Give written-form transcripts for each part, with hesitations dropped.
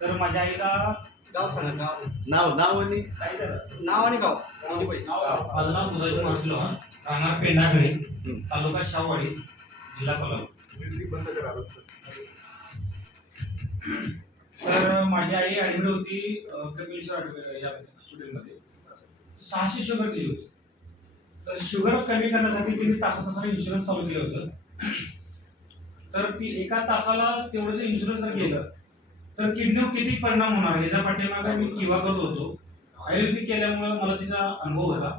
तर माझ्या आईला गाव सांगा गाव नाव आणि नाव आणि गाव माझं नाव मुलाजी मारुती लोहार, राहणार पेंढाकडे, तालुका शाहूवाडी, जिल्हा कोल्हापूर. तर माझी आई ऍडमिट होती कपिलेश्वर या हॉस्पिटलमध्ये. 600 शुगर केली होती. तर शुगर कमी करण्यासाठी तिने तासा इन्शुरन्स चालू केलं होतं. तर ती एका तासाला तेवढं जर इन्शुरन्स जर गेलं तर किडनीवर किती परिणाम होणार ह्याच्या पाठीमागे मी किंवा करत होतो. आयुर्वेदिक केल्यामुळे मला तिचा अनुभव होता.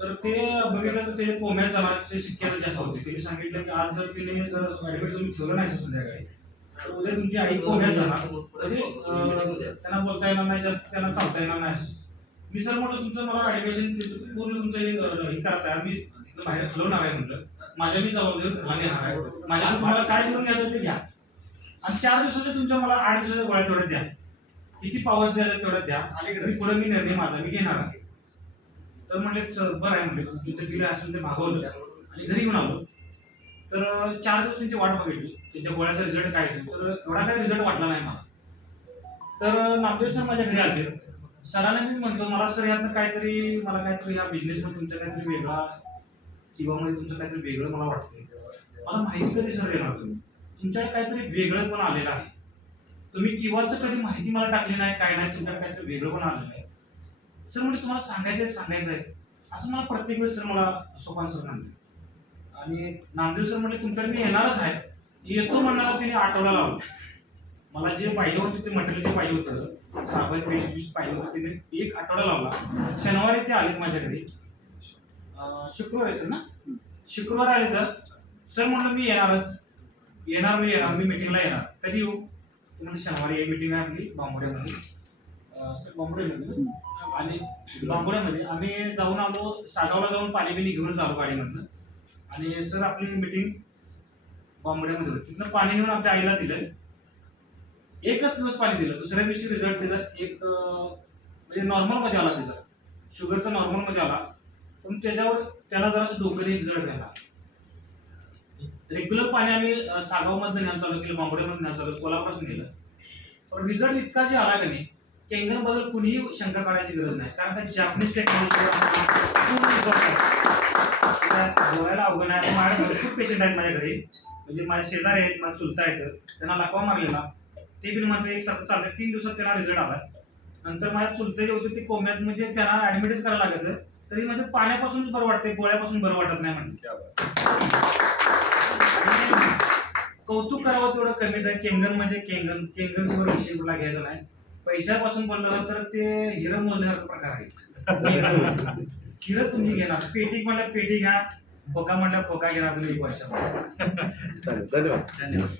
तर ते बघितलं तर ते कोम्यात जाण्याची शक्यता जास्त होती. तिने सांगितलं की आज जर तिने जर ऍडमिट तुम्ही ठेवलं नाही संध्याकाळी तर उद्या तुमची आई कोम्यात जाणार. म्हणजे त्यांना बोलता येणार नाही, जास्त त्यांना चालता येणार नाही. मी सर म्हटलं तुमचं मला ऍडमिशन पूर्ण तुमचं हे करताय, मी बाहेर हलवणार आहे म्हटलं. माझ्या मी जबाबदारी घाला देणार आहे. माझ्या तुम्हाला काय लिहून घ्यायचं ते घ्या आणि 4 दिवसाच्या तुमच्या मला 8 दिवसाच्या गोळ्या तेवढ्या द्या. किती पावर्स द्यायच्या तेवढ्या द्या. आणि पुढे मी निर्णय माझा मी घेणार आहे. तर म्हणले बरं आहे म्हणले, तुमचं दिलं असेल ते भागवलं आणि घरी घेऊन आलो. तर 4 दिवस त्यांची वाट बघितली, त्यांच्या गोळ्याचा रिझल्ट काय येतो. तर एवढा काही रिझल्ट वाटला नाही मला. तर नामदेव सर माझ्या घरी आले. सरांना मी म्हणतो मला सर यातनं काहीतरी मला काहीतरी या बिझनेसमध्ये तुमचा काहीतरी वेगळा किंवा मध्ये तुमचं काहीतरी वेगळं मला वाटतंय. मला माहिती कधी सर देणार तुम्ही, तुमच्याकडे काहीतरी वेगळं पण आलेलं आहे. तुम्ही किंवाच कधी माहिती मला टाकली नाही, काय नाही, तुमच्याकडे काहीतरी वेगळं पण आलेलं आहे सर. म्हणजे तुम्हाला सांगायचं आहे असं मला प्रत्येक वेळेस सर मला सोपान सर म्हणते. आणि नामदेव सर म्हणजे तुमच्याकडे मी येणारच आहे, येतो म्हणणारा तिने आठवडा लावला. मला जे पाहिजे होते ते मटेरियल जे पाहिजे होतं, साबण पेस्ट पाहिजे होतं, तिने 1 आठवडा लावला. शनिवारी ते आलेत माझ्या घरी. शुक्रवार आहे सर ना, शुक्रवार आले. तर सर म्हणलं मी येणार मी मीटिंगला येणार. कधी येऊ म्हणजे शनिवारी एक मीटिंग आहे आपली बांबोड्यामध्ये. बांबोड्यामध्ये आणि बांबोड्यामध्ये आम्ही जाऊन आलो. सागावला जाऊन पाणी बिणी घेऊनच आलो गाडीमधनं. आणि सर आपली मीटिंग बांबोड्यामध्ये होती. तिथनं पाणी घेऊन आमच्या आईला दिलं. एकच दिवस पाणी दिलं, दुसऱ्या दिवशी रिझल्ट दिला. एक म्हणजे नॉर्मलमध्ये आला तिचा, शुगरचा नॉर्मलमध्ये आला. पण त्याला जरासं डोकरी रिझल्ट झाला. रेग्युलर पाणी आम्ही सागावमधनं न्यायला चालू केलं, बांबोड्यामध्ये न्यायला चालू, कोल्हापूरपासून नेलं. पण रिझल्ट इतका जे आला की नाही, केंगनबद्दल कुणीही शंका काढायची गरज नाही. कारण त्या जॅपनीज टेक्नॉलॉजी बोलायला अवघड आहे. माझ्या भरपूर पेशंट आहेत माझ्या घरी, म्हणजे माझ्या शेजारी आहेत, मला चुलता येतं, त्यांना लाकवा मारलेला. ते बिल मात्र एक सारखं चालतं. 3 दिवसात त्याला रिझल्ट आला. नंतर माझ्या चुलते जे होते ते कोम्यात, म्हणजे त्यांना ऍडमिटच करायला लागत. तरी म्हणजे पाण्यापासूनच बरं वाटते, गोळ्यापासून बरं वाटत नाही म्हणजे. कौतुक करावं तेवढं कमीच आहे. केंगन म्हणजे केंगनवर विषय कुठला घ्यायचा नाही. पैशापासून बोललं तर ते हिरं मोजण्यासारखा प्रकार आहे. हिरं तुम्ही घेणार, पेटी म्हणलं पेटी घ्या, खोका म्हणलं खोका घेणार तुम्ही 1 वर्षामध्ये. धन्यवाद.